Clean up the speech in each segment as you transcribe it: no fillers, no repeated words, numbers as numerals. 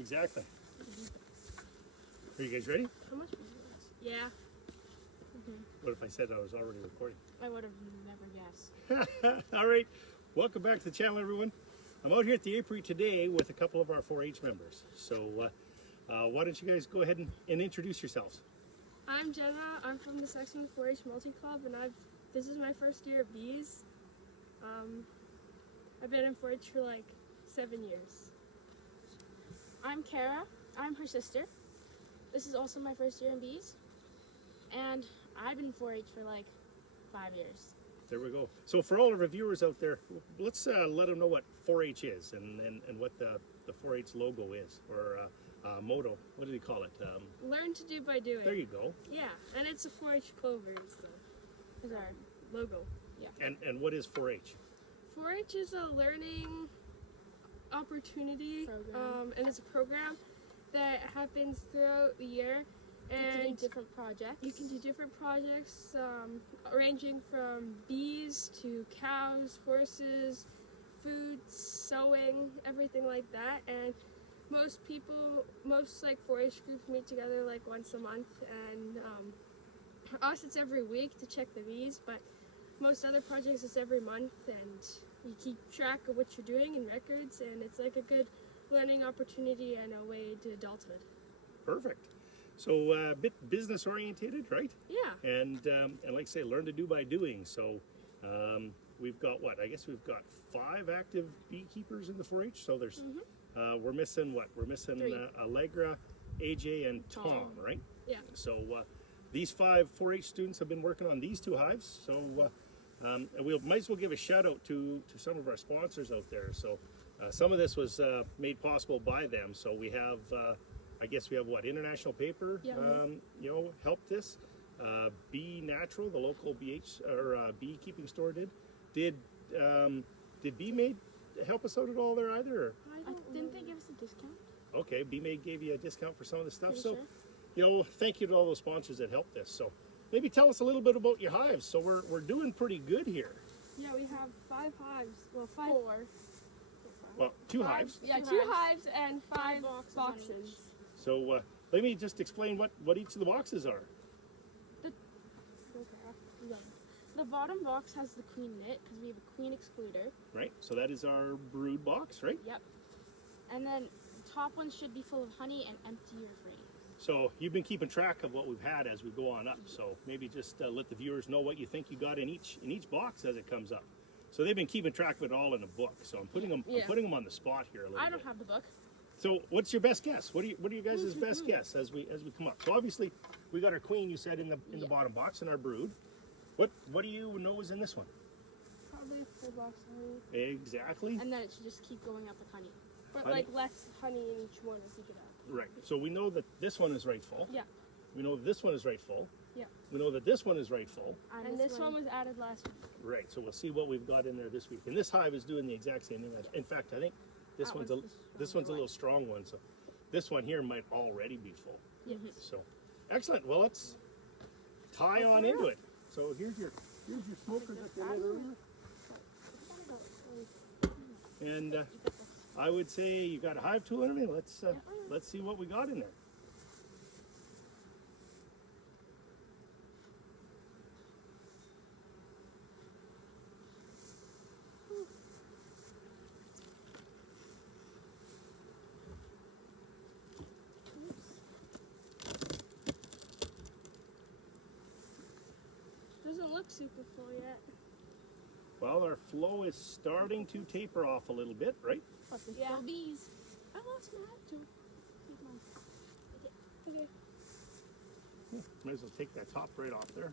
Exactly. Are you guys ready? How much was it? Yeah. What if I said I was already recording? I would have never guessed. All right. Welcome back to the channel, everyone. I'm out here at the apiary today with a couple of our 4-H members. So why don't you guys go ahead and introduce yourselves? I'm Jenna. I'm from the Sexsmith 4-H Multi-Club, and this is my first year of bees. I've been in 4-H for like 7 years. I'm Kara. I'm her sister. This is also my first year in bees, and I've been in 4-H for like 5 years. There we go. So for all of our viewers out there, let's let them know what 4-H is and what the 4-H logo is, or motto. What do they call it? Learn to do by doing. There you go. Yeah, and it's a 4-H clover is our logo. Yeah. And what is 4-H? 4-H is a learning opportunity, and it's a program that happens throughout the year. And you can do different projects. You can do different projects, ranging from bees to cows, horses, food, sewing, everything like that. And most like 4-H groups meet together like once a month, and us it's every week to check the bees, but most other projects it's every month, and you keep track of what you're doing in records, and it's like a good learning opportunity and a way to adulthood. Perfect. So a bit business orientated, right? Yeah. And like I say, learn to do by doing. So we've got what? I guess we've got 5 active beekeepers in the 4-H. So there's we're missing what? We're missing 3. Allegra, AJ, and Tom, right? Yeah. So these 5 4-H students have been working on these 2 hives. So we might as well give a shout out to some of our sponsors out there. So some of this was made possible by them. So we have. I guess we have what, International Paper, helped this. Bee Natural, the local beekeeping store did. Did Bee Made help us out at all there either? Or? Didn't they give us a discount? Okay, Bee Made gave you a discount for some of the stuff. Pretty So, sure. Thank you to all those sponsors that helped this. So, maybe tell us a little bit about your hives. So we're doing pretty good here. Yeah, we have 5 hives. Well, 5. 4. Well, 2 hives. Yeah, 2 hives and 5 boxes. boxes. So let me just explain what each of the boxes are. The bottom box has the queen knit because we have a queen excluder. Right. So that is our brood box, right? Yep. And then the top one should be full of honey and empty your frame. So you've been keeping track of what we've had as we go on up. So maybe just let the viewers know what you think you got in each box as it comes up. So they've been keeping track of it all in a book. So I'm putting them on the spot here a little bit. I don't have the book. So what's your best guess? What are you guys' best guess as we come up? So obviously we got our queen, you said, in the bottom box, and our brood. What do you know is in this one? Probably 4 boxes of honey. Exactly. And then it should just keep going up with honey. But Honey. like less honey in each one as you get out. Right. So we know that this one is right full. Yeah. We know that this one is right full. Yeah. We know that this one is right full. And this one was added last week. Right. So we'll see what we've got in there this week. And this hive is doing the exact same thing. In fact, I think this one's a little strong one. So this one here might already be full. Yes. So excellent. Well, let's tie on into it. So here's your smoker that you lit earlier. And I would say you got a hive tool and everything. Let's see what we got in there. Doesn't look super full yet. Well, our flow is starting to taper off a little bit, right? But there's Yeah. still bees. I lost my hat too. Okay. Might as well take that top right off there.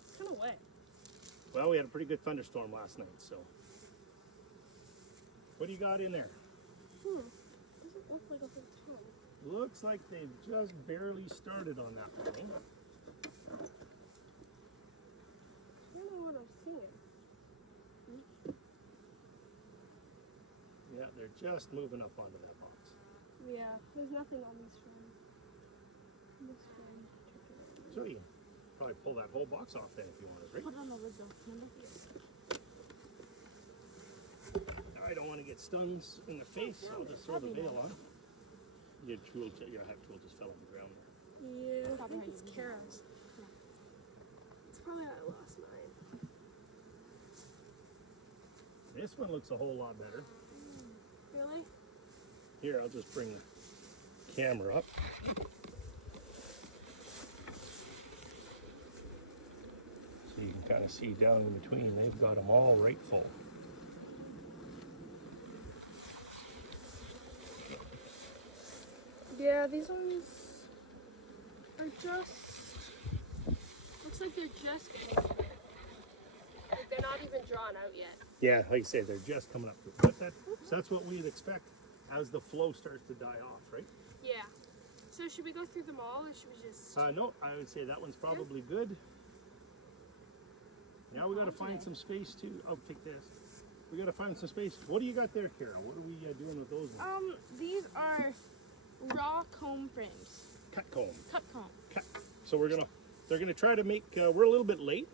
It's kind of wet. Well, we had a pretty good thunderstorm last night, so. What do you got in there? Doesn't look like a whole ton. Looks like they've just barely started on that one. I don't know what I'm seeing. Yeah, they're just moving up onto that box. Yeah, there's nothing on this one. Show you. probably pull that whole box off then if you wanted, right? Put it on the lid though, remember? I don't want to get stung in the face, so I'll just throw the veil on. Your hive tool just fell on the ground there. Yeah, I Probably think how it's you use it. Kara's. It's probably how I lost mine. This one looks a whole lot better. Really? Here, I'll just bring the camera up. So you can kind of see down in between, they've got them all right full. Yeah, these ones are just. Looks like they're just. Like they're not even drawn out yet. Yeah, like I say, they're just coming up. But that's what we'd expect as the flow starts to die off, right? Yeah. So should we go through them all, or should we just? No, I would say that one's probably good. Now we got to find some space too. Oh, take this. We got to find some space. What do you got there, Kara? What are we doing with those ones? These are raw comb frames. Cut comb. Cut comb. Cut. So they're gonna try to make. We're a little bit late,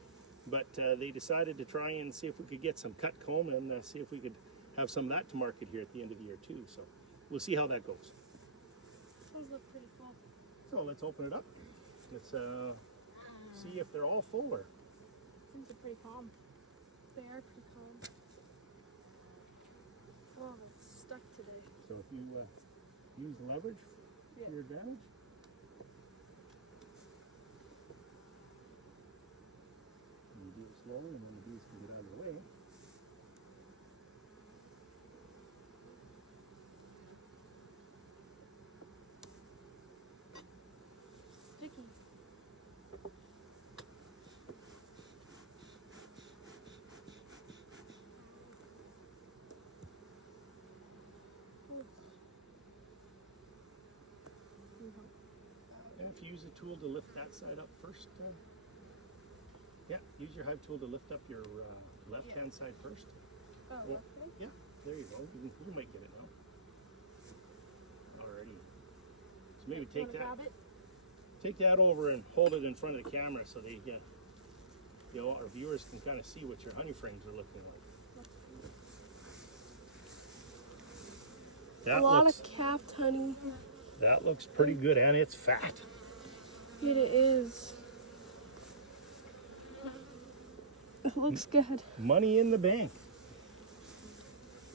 but they decided to try and see if we could get some cut comb and see if we could have some of that to market here at the end of the year too. So we'll see how that goes. Those look pretty cool. So let's open it up. Let's see if they're all full or. These are pretty calm. They are pretty calm. Oh, it's stuck today. So if you use leverage Yeah. to your advantage. You do it slowly, and then the bees can get out of the way. Picky. And if you use a tool to lift that side up first, yeah, use your hive tool to lift up your left-hand side first. Oh, Well, okay. yeah, there you go. You might get it now. Alrighty. So maybe take Wanna that, grab it? take that over and hold it in front of the camera so they can, our viewers can kind of see what your honey frames are looking like. A That lot looks, of calf honey. that looks pretty good, and it's fat. It is. It looks good. Money in the bank.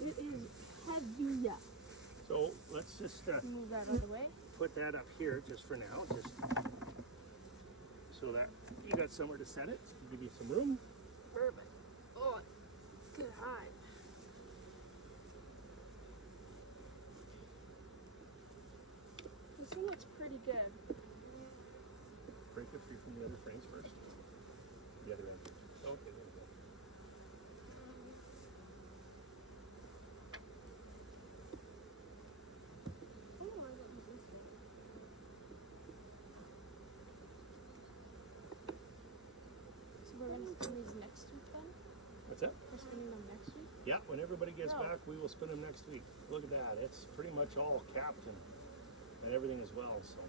It is heavy. So let's just Move that out of the way. put that up here just for now, just so that you got somewhere to set it, give you some room. Perfect. Oh, good hive. This one looks pretty good. Break it free from the other frames first. The other end. Okay, there you go. Oh, I got these this way. So we're gonna spin these next week then? What's that? We're spinning them next week? Yeah, when everybody gets No. back, we will spin them next week. Look at that. It's pretty much all capped and everything as well, so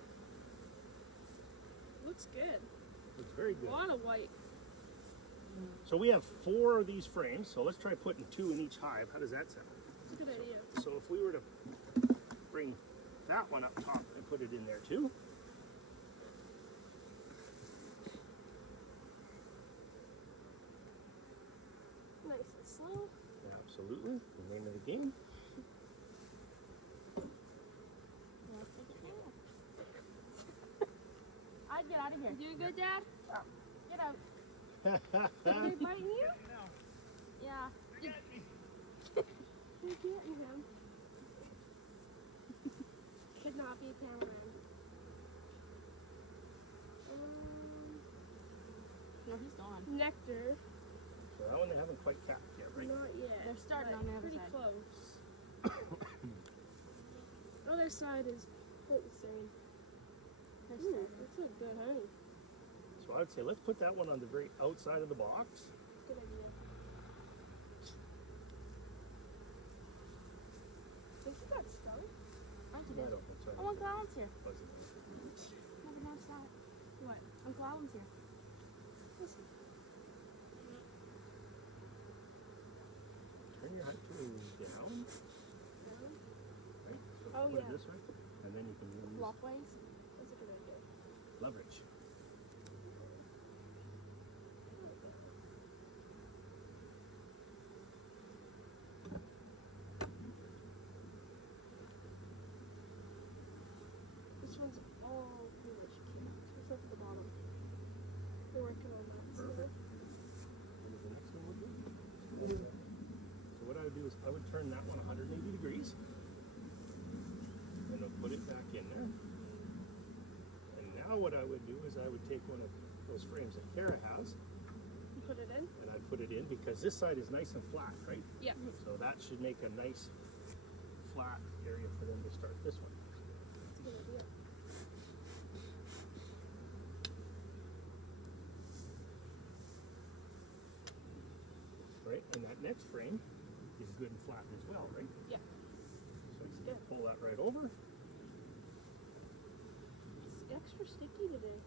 Looks good. it's very A good. lot of white. So we have 4 of these frames, so let's try putting 2 in each hive. How does that sound? It's a good idea. So if we were to bring that one up top and put it in there too. Nice and slow. Absolutely. The name of the game. Let's take it now. I'd get out of here. You doing good, Dad? Get out. Are they biting you? Yeah. They're getting him. Could not be cameraman. No, he's gone. Nectar. So that one they haven't quite capped yet, right? Not yet. They're starting but on the other pretty side. close. Other side is quite the same. They're Ooh, starting. that's a good honey. So I would say let's put that one on the very outside of the box. Good idea. Think you got stung? Aren't you I good? don't think so. Oh, Uncle Alan's here. Wasn't it? Never noticed that. What? Uncle Alan's here. Hives? Turn your hive tool down. Right? So Oh, put yeah. it this way, and then you can use Walkways. That's a good idea. leverage. This one's all pretty much capped, except for the bottom. We're working on that still. Perfect. What does the next one look like? So what I would do is I would turn that one 180 degrees. And I'll put it back in there. And now what I would do is I would take one of those frames that Kara has, You put it in? and I'd put it in because this side is nice and flat, right? Yeah. So that should make a nice flat area for them to start this one. That's a good idea. Right? And that next frame is good and flat as well, right? Yeah. So you good. can pull that right over. It's extra sticky today.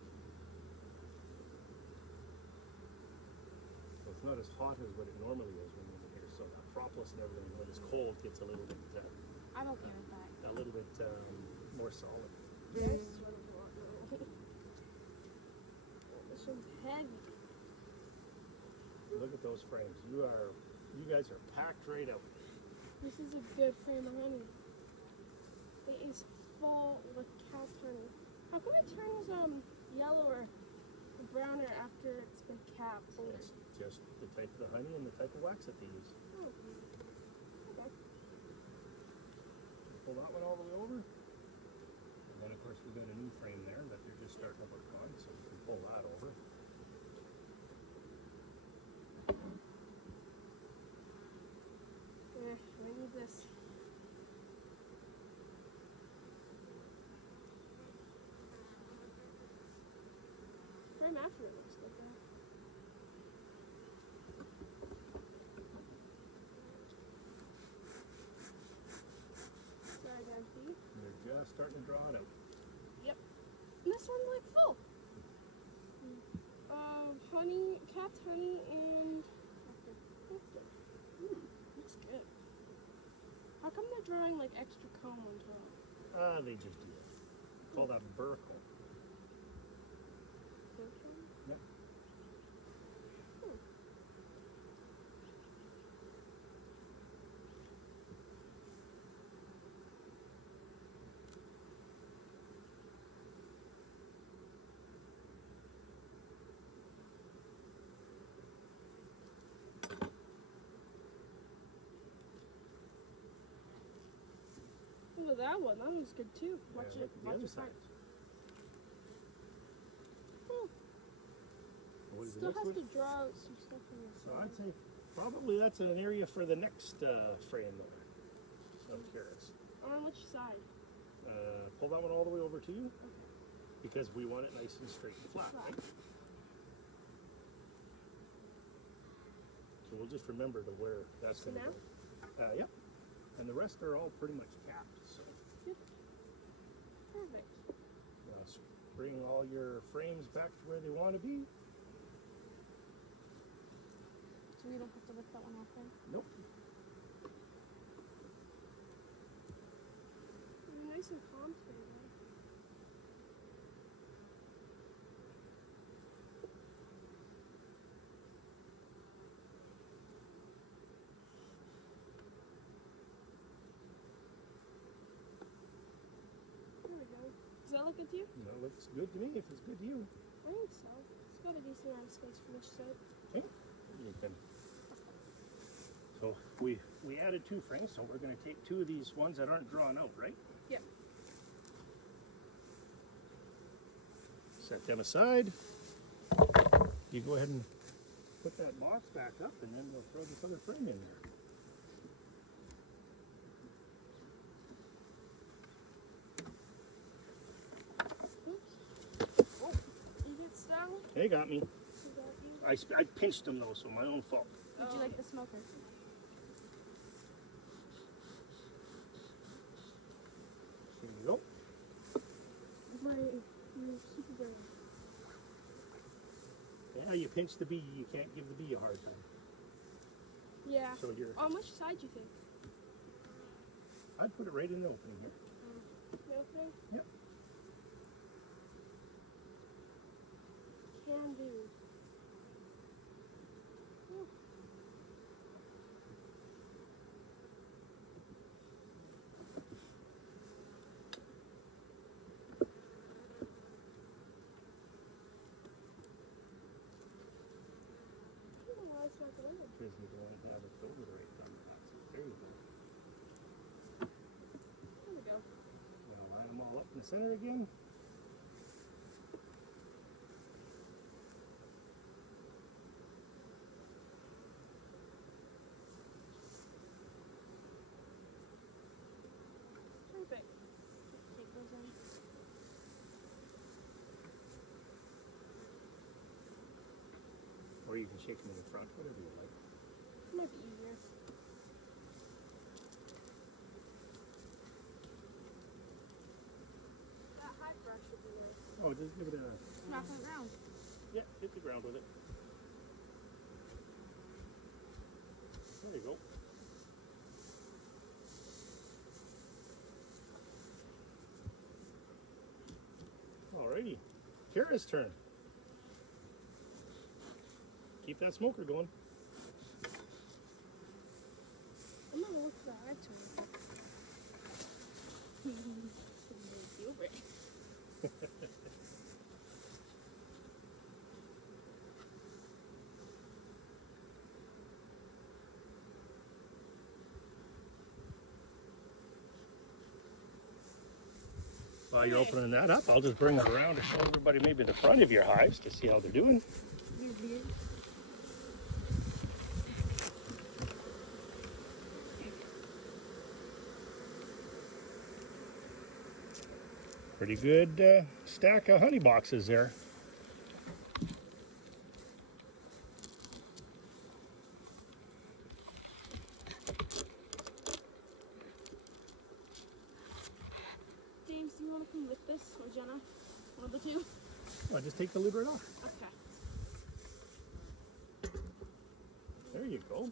So it's not as hot as what it normally is when you're in here. So that propolis and everything, when it's cold, gets a little bit I'm okay with that. more solid. Yes. Oh, this one's heavy. Look at those frames. You guys are packed right out. This is a good frame of honey. It is full with capped honey. How come it turns yellow or browner after it's been capped? It's just the type of the honey and the type of wax that they use. Oh. Okay. Pull that one all the way over. And then of course we've got a new frame there that they're just starting to work on, so we can pull that over. Yeah, I need this. Frame after it looks like that. Sorry, guys. And they're just starting to draw it out. Yep. And this one's like full. Honey, capped honey, and nectar. Looks good. How come they're drawing like extra comb on top? They just do it. Call that burr comb. Yep. Look at that one. That one's good too. Watch Yeah, it. look at the Watch other it. side. Oh, What is the still next has one? to draw some stuff on the So side. I'd say probably that's an area for the next frame there. So I'm curious. On which side? Pull that one all the way over to you because we want it nice and straight and flat, Flat. right? So we'll just remember to where that's So going to now? go. Yep. And the rest are all pretty much capped. So Perfect. bring all your frames back to where they want to be. So we don't have to lift that one off then? Nope. They're nice and calm today. There we go. Does that look good to you? That looks good to me if it's good to you. I think so. It's got a decent amount of space from each side. Okay. You can. So we added 2 frames, so we're going to take 2 of these ones that aren't drawn out, right? Yeah. Set them aside. You go ahead and put that box back up, and then we'll throw this other frame in there. Oops. Oh, you get stung? They got me. You got me? I pinched them though, so my own fault. Would you like the smoker? Here you go. My super brain. Yeah, You pinch the bee, you can't give the bee a hard time. Yeah. So you're, On which side do you think? I'd put it right in the opening here. The opening? Yep. Can do. Because we want to have it over the right thumb. There you go. There we go. Now line them all up in the center again. Perfect. Take those in. Or you can shake them in the front, whatever you like. Might be easier. That high brush should be nice. Oh, just give it a, Knock on the ground. yeah, hit the ground with it. There you go. Alrighty, Kara's turn. Keep that smoker going. I'm gonna look for the high tool. Deal break. While you're opening that up, I'll just bring it around to show everybody maybe the front of your hives to see how they're doing. Pretty good stack of honey boxes there. James, do you want to come with this or Jenna? One of the two? Well, just take the lid right off. Okay. There you go.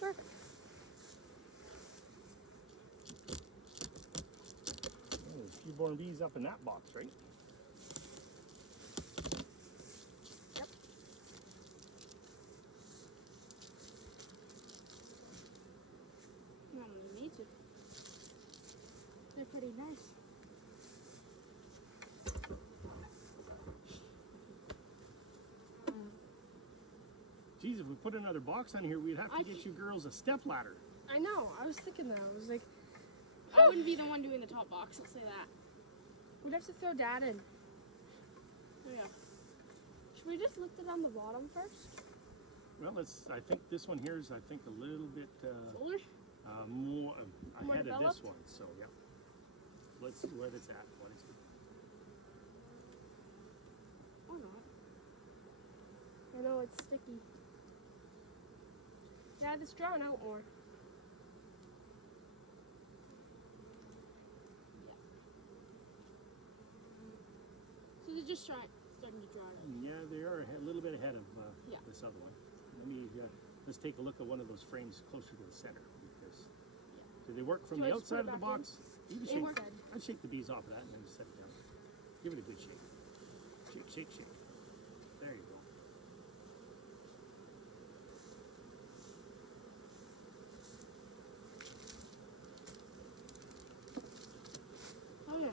Perfect. Oh, there's a few born bees up in that box, right? Yep. I don't even need to. They're pretty nice. Geez, if we put another box on here, we'd have to I get you girls a step ladder. I know. I was thinking that. I was like, I wouldn't be the one doing the top box, I'll say that. we'd have to throw Dad in. Oh yeah. Should we just lift it on the bottom first? Well, I think this one here is, I think, a little bit Fuller? more More ahead of this developed? one. So, yeah. Let's see where it's at. What is it? Or not. I know it's sticky. Dad, it's drawn out more. So they're just starting to dry. Yeah, they are a little bit ahead of Yeah. this other one. Let me, let's take a look at one of those frames closer to the center. Because do they work from Do I the just put outside it of the back in? box? You can They shake, work. I'd shake the bees off of that and then just set it down. Give it a good shake. Shake, shake, shake. There you go. Oh yeah.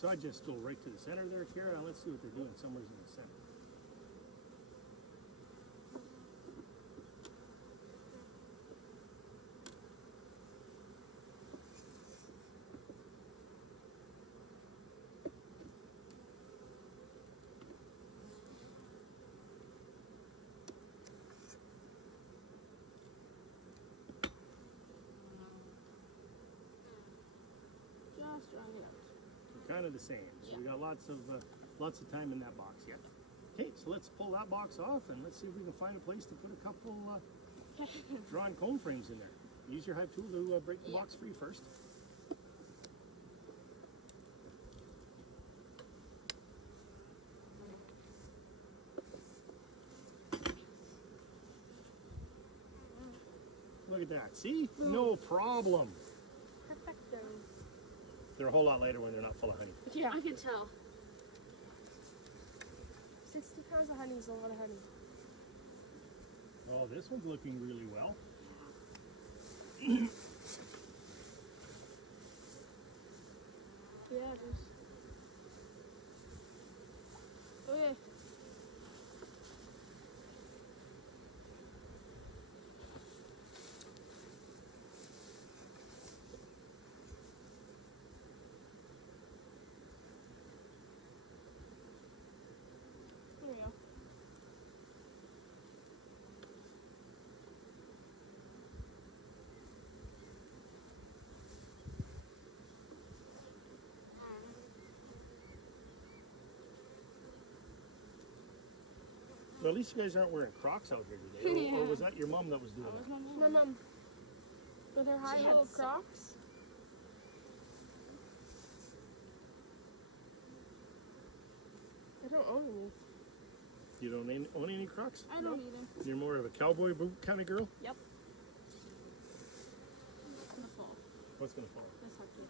So I just go right to the center there, Kara, and let's see what they're doing somewhere in the center. Just drying it out. Kind of the same. So we got lots of time in that box yet. Okay, so let's pull that box off and let's see if we can find a place to put a couple drawn cone frames in there. Use your hive tool to break the box free first. that. See? No problem. Perfecto. They're a whole lot lighter when they're not full of honey. Yeah. I can tell. 60 pounds of honey is a lot of honey. Oh, this one's looking really well. Yeah, it is. Okay. There we go. Well, at least you guys aren't wearing Crocs out here today. Or was that your mom that was doing That was it? my My mom. mom. With her high She had heel some- Crocs. I don't own any. You don't own any Crocs? I don't either. You're more of a cowboy boot kind of girl? Yep. It's gonna fall. What's going to fall? This hard to.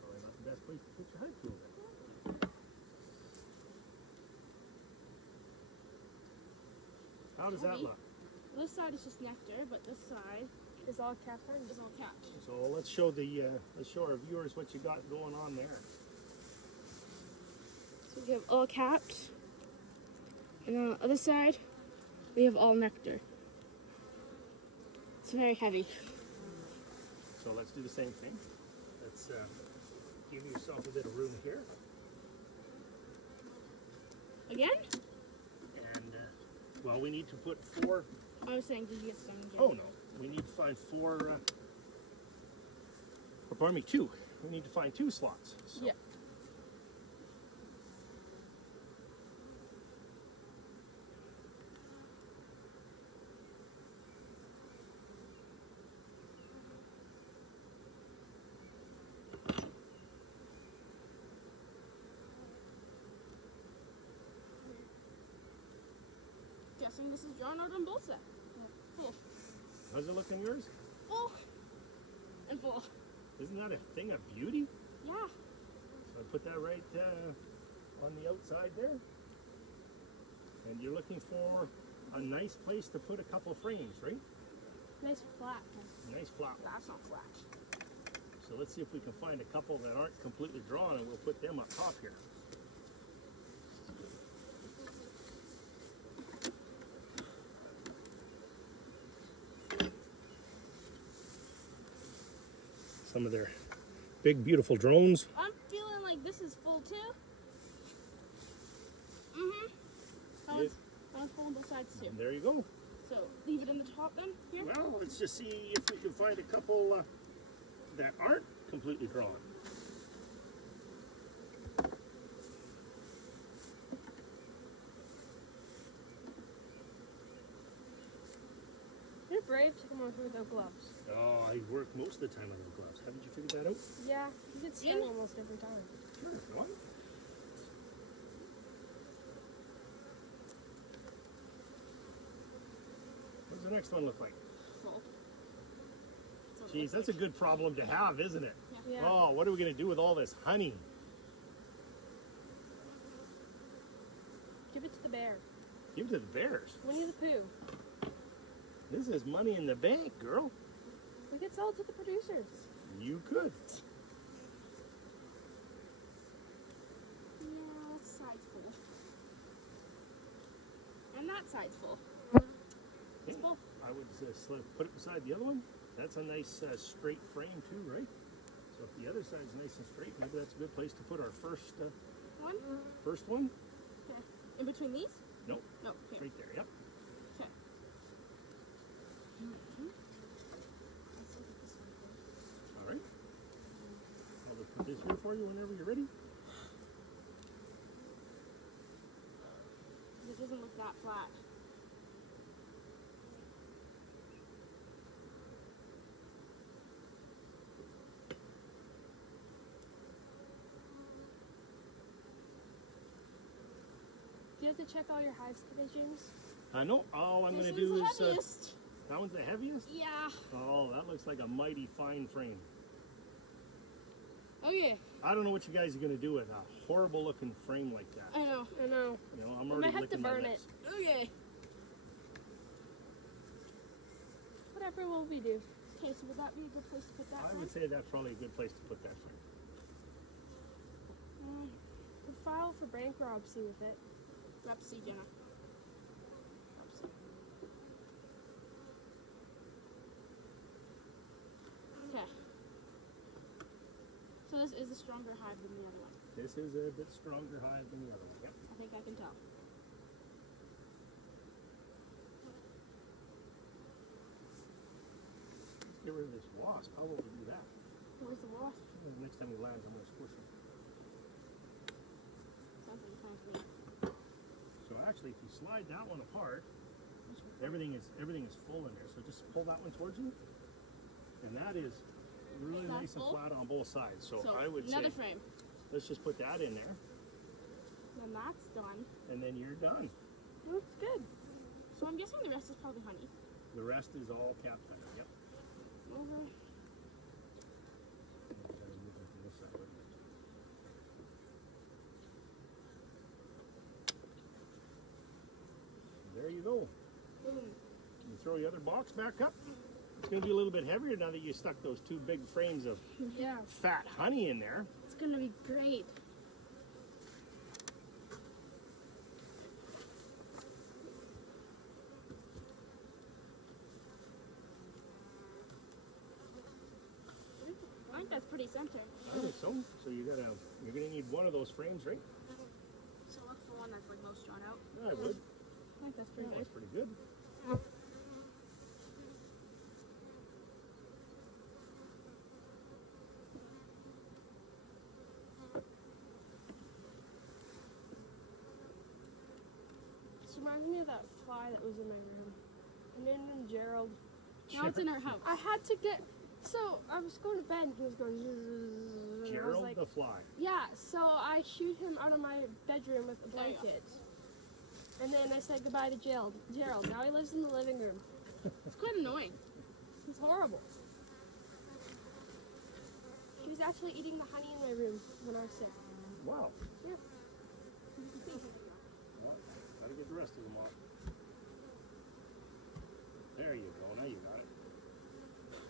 Probably not the best place to put your high heel then. How does that Heavy. look? This side is just nectar, but this side It's all capped honey. is all capped. So let's show our viewers what you got going on there. So we have all capped. And on the other side, we have all nectar. It's very heavy. So let's do the same thing. Let's give yourself a bit of room here. Again? And, well, we need to put 4. I was saying, did you get stung again? Oh, no. We need to find 4. Or pardon me, 2. We need to find 2 slots. So. Yeah. Guessing this is drawn out on both sides. Full. How's it look on yours? Full. And full. Isn't that a thing of beauty? Yeah. So I put that right on the outside there. And you're looking for a nice place to put a couple of frames, right? Nice flat. A nice flat one. That's not flat. So let's see if we can find a couple that aren't completely drawn, and we'll put them up top here. Some of their big, beautiful drones. I'm feeling like this is full too. Mm-hmm. That one's full on both sides too. And there you go. So leave it in the top then, here? Well, let's just see if we can find a couple that aren't completely drawn. You're brave to come over here without gloves. Oh, I work most of the time without gloves. Haven't you figured that out? Yeah, you get stung almost every time. Sure, if you want. What does the next one look like? Full. Geez, that's a good problem to have, isn't it? Yeah. Oh, what are we going to do with all this honey? Give it to the bear. Give it to the bears. Winnie the Pooh. This is money in the bank, girl. We could sell it to the producers. You could. Yeah, that side's full. And that side's full. It's full. I would put it beside the other one. That's a nice straight frame too, right? So if the other side's nice and straight, maybe that's a good place to put our first One? first one. Okay. In between these? Nope, No. Here. right there. Yep. Okay. Let's look at this one first. All right. I'll just put this here for you whenever you're ready. It doesn't look that flat. Do you have to check all your hives divisions? No, all I'm This going to is do the is heaviest. That one's the heaviest? Yeah. Oh, that looks like a mighty fine frame. Okay. I don't know what you guys are going to do with a horrible looking frame like that. I know. I know. You know, I'm I already might have to licking my burn lips. it. Okay. Whatever will we do? Okay, so would that be a good place to put that? I would say that's probably a good place to put that frame. We'll file for bankruptcy with it. Let's see, Jenna. Okay. So this is a stronger hive than the other one. This is a bit stronger hive than the other one. Yep. I think I can tell. Let's get rid of this wasp. How will we do that? Where's the wasp? Next time he lands, I'm going to squish him. Sounds like a plan to me. So actually, if you slide that one apart, everything is full in there. So just pull that one towards you, and that is really Is that nice full? and flat on both sides. So, So I would say another frame. let's just put that in there, Then that's done. and then you're done. Looks good. So I'm guessing the rest is probably honey. The rest is all capped honey. Yep. Over. There you go. Boom. Can you throw the other box back up? It's going to be a little bit heavier now that you stuck those two big frames of Yeah. fat honey in there. It's gonna be great. I think that's pretty centered. I think so. So you're gonna need one of those frames, right? So look for one that's like most drawn out. I would. I think that's pretty That's good. pretty good. This reminds me of that fly that was in my room. I named him Gerald. Now it's in our house. I had to get. So I was going to bed and he was going. Zzz, and I was Gerald like, the fly. yeah. So I shoot him out of my bedroom with a There you go. blanket. And then I said goodbye to Gerald. Gerald. Now he lives in the living room. It's quite annoying. He's horrible. He was actually eating the honey in my room when I was sick. Wow. Yeah. Well, gotta get the rest of them off. There you go. Now you got it.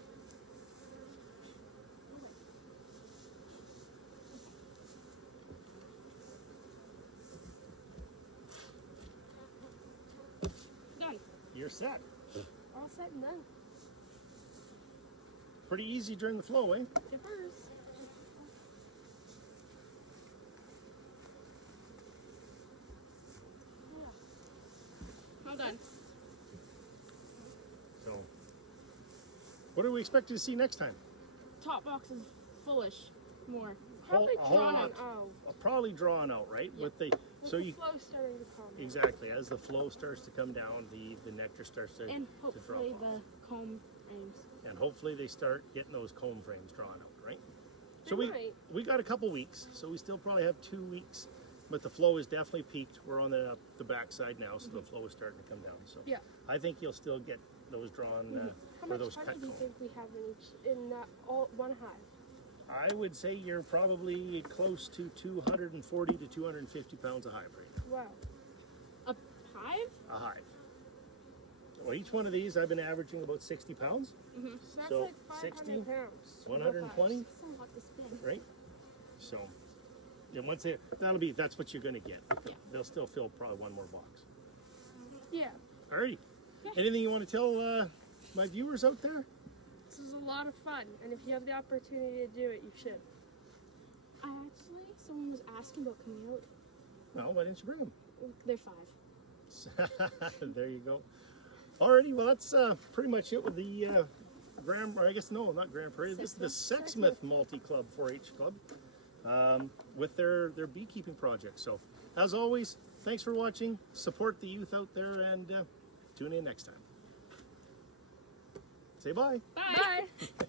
Done. You're set. All said and done. Pretty easy during the flow, eh? Dippers. All done. So, what are we expecting to see next time? Top box is fullish. More. Probably A whole drawn lot. out. Probably drawn out, right? Yeah. With the With so the you flow starting to come. exactly as the flow starts to come down, the nectar starts to And drop hopefully off. the comb frames. And hopefully they start getting those comb frames drawn out, right? They So might. we got a couple weeks, so we still probably have 2 weeks, but the flow is definitely peaked. We're on the backside now, so the flow is starting to come down. So Yeah. I think you'll still get those drawn How or much those honey cut do you comb. think we have in all one hive? I would say you're probably close to 240 to 250 pounds of hive right now. Wow. A hive? A hive. Well, each one of these I've been averaging about 60 pounds, So that's So, like 500 60, pounds. 120, That's a lot to spin. right? So, yeah, that's what you're gonna get. Yeah. They'll still fill probably one more box. Yeah. Alrighty. Yeah. Anything you want to tell my viewers out there? This is a lot of fun, and if you have the opportunity to do it, you should. Someone was asking about coming out. Well, why didn't you bring them? They're 5. There you go. Alrighty, well that's pretty much it with the Grand, or I guess no, not Grand Prairie. This is the Sexsmith Multi-Club 4-H Club with their beekeeping project. So, as always, thanks for watching. Support the youth out there, and tune in next time. Say bye. Bye. Bye.